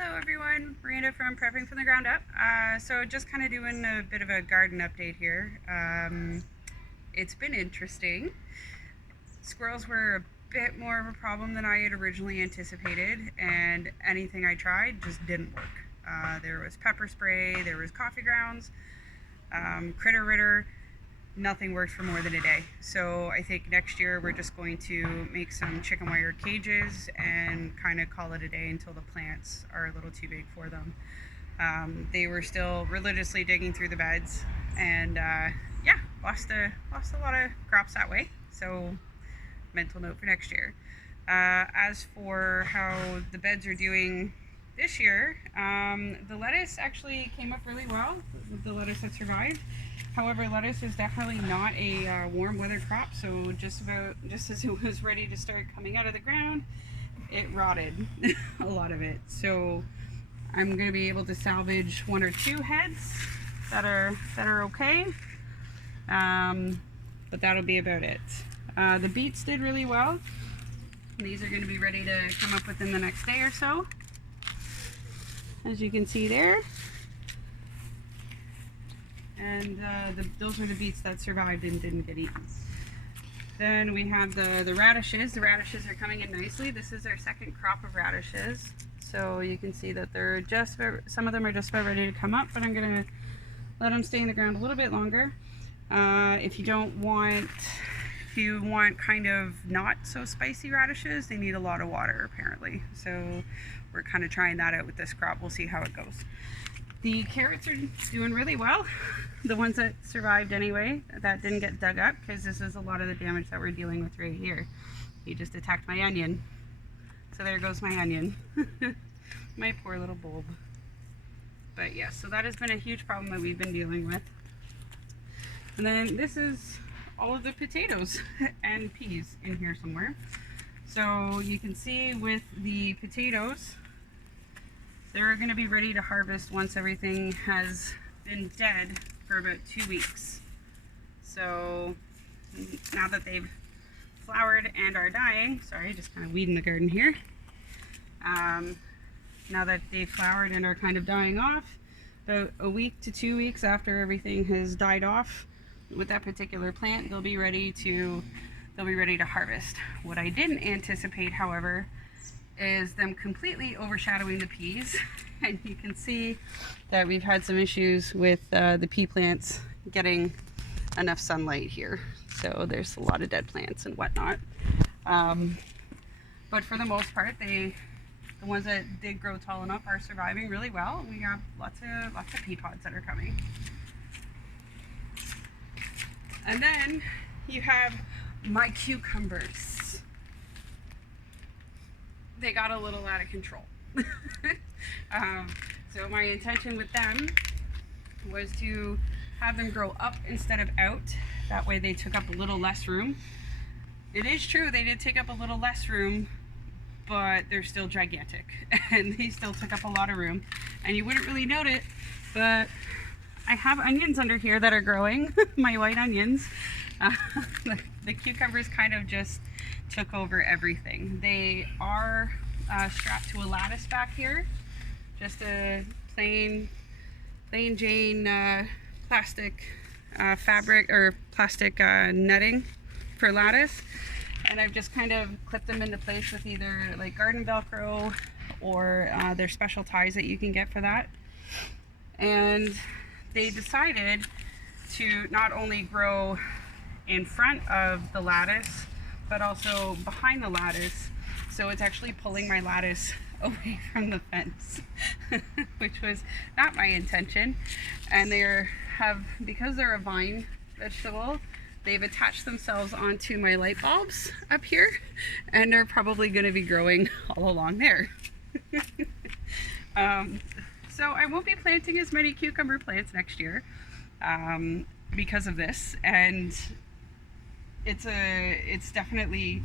Hello everyone, Miranda from Prepping from the Ground Up. So just kind of doing a bit of a garden update here. It's been interesting. Squirrels were a bit more of a problem than I had originally anticipated, and anything I tried just didn't work. There was pepper spray, there was coffee grounds, critter ritter. Nothing worked for more than a day. So I think next year we're just going to make some chicken wire cages and kind of call it a day until the plants are a little too big for them. They were still religiously digging through the beds, and yeah, lost a lot of crops that way. So mental note for next year. As for how the beds are doing this year, the lettuce actually came up really well. The lettuce that survived. However, lettuce is definitely not a warm weather crop, so just as it was ready to start coming out of the ground, it rotted, a lot of it. So I'm going to be able to salvage one or two heads that are okay, but that'll be about it. The beets did really well. These are going to be ready to come up within the next day or so, as you can see there. And those were the beets that survived and didn't get eaten. Then we have the radishes. The radishes are coming in nicely. This is our second crop of radishes. So you can see that they're some of them are just about ready to come up, but I'm gonna let them stay in the ground a little bit longer. If you want kind of not so spicy radishes, they need a lot of water apparently. So we're kind of trying that out with this crop. We'll see how it goes. The carrots are doing really well. The ones that survived anyway, that didn't get dug up, because this is a lot of the damage that we're dealing with right here. He just attacked my onion. So there goes my onion. My poor little bulb. But yeah, so that has been a huge problem that we've been dealing with. And then this is all of the potatoes and peas in here somewhere. So you can see with the potatoes, they're going to be ready to harvest once everything has been dead for about 2 weeks. So now that they've flowered and are dying, sorry, just kind of weeding the garden here. Now that they've flowered and are kind of dying off, about a week to 2 weeks after everything has died off with that particular plant, they'll be ready to harvest. What I didn't anticipate, however, is them completely overshadowing the peas. And you can see that we've had some issues with the pea plants getting enough sunlight here. So there's a lot of dead plants and whatnot. But for the most part, the ones that did grow tall enough are surviving really well. We have lots of pea pods that are coming. And then you have my cucumbers. They got a little out of control. So my intention with them was to have them grow up instead of out. That way they took up a little less room. It is true, they did take up a little less room, but they're still gigantic. And they still took up a lot of room. And you wouldn't really note it, but I have onions under here that are growing, my white onions. The cucumbers kind of just took over everything. They are strapped to a lattice back here, just a plain Jane plastic fabric or plastic netting for lattice, and I've just kind of clipped them into place with either like garden velcro or there's special ties that you can get for that. And they decided to not only grow in front of the lattice, but also behind the lattice. So it's actually pulling my lattice away from the fence, which was not my intention. And because they're a vine vegetable, they've attached themselves onto my light bulbs up here, and they're probably going to be growing all along there. So I won't be planting as many cucumber plants next year because of this, and it's definitely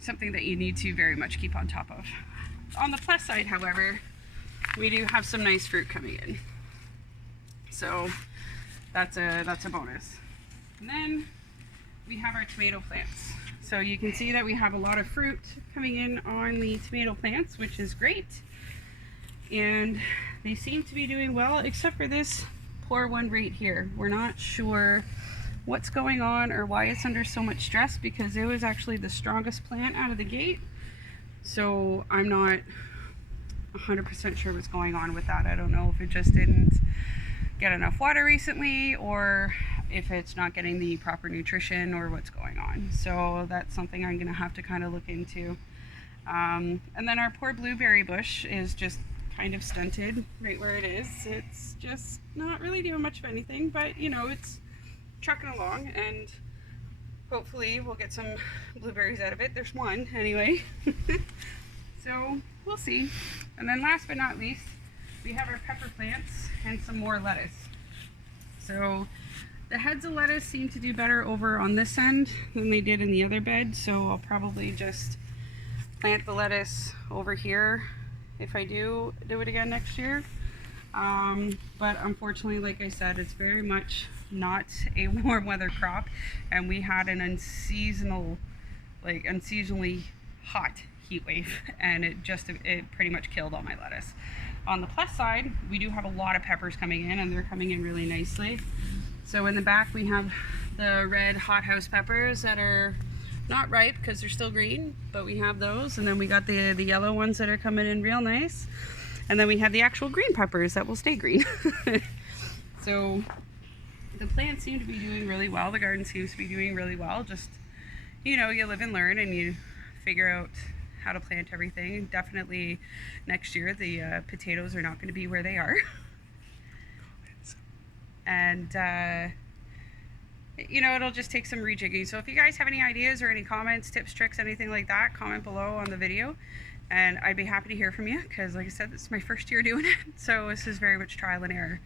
something that you need to very much keep on top of. On the plus side, however, we do have some nice fruit coming in, so that's a bonus. And then we have our tomato plants. So you can see that we have a lot of fruit coming in on the tomato plants, which is great. and they seem to be doing well, except for this poor one right here. We're not sure what's going on or why it's under so much stress, because it was actually the strongest plant out of the gate. So I'm not 100% sure what's going on with that. I don't know if it just didn't get enough water recently, or if it's not getting the proper nutrition, or what's going on. So that's something I'm gonna have to kind of look into. And then our poor blueberry bush is just kind of stunted right where it is. It's just not really doing much of anything, but you know, it's trucking along, and hopefully we'll get some blueberries out of it. There's one anyway. So we'll see. And then last but not least, we have our pepper plants and some more lettuce. So the heads of lettuce seem to do better over on this end than they did in the other bed, so I'll probably just plant the lettuce over here if I do it again next year. But unfortunately, like I said, it's very much not a warm weather crop, and we had an unseasonally hot heat wave, and it pretty much killed all my lettuce. On the plus side, we do have a lot of peppers coming in, and they're coming in really nicely. So in the back we have the red hothouse peppers that are not ripe because they're still green, but we have those. And then we got the yellow ones that are coming in real nice. And then we have the actual green peppers that will stay green. So the plants seem to be doing really well. The garden seems to be doing really well. Just, you know, you live and learn, and you figure out how to plant everything. Definitely next year the potatoes are not going to be where they are. And you know, it'll just take some rejigging. So if you guys have any ideas or any comments, tips, tricks, anything like that, comment below on the video, and I'd be happy to hear from you, because like I said, this is my first year doing it, so this is very much trial and error.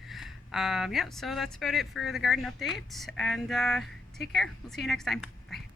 Yeah, so that's about it for the garden update, and take care. We'll see you next time. Bye.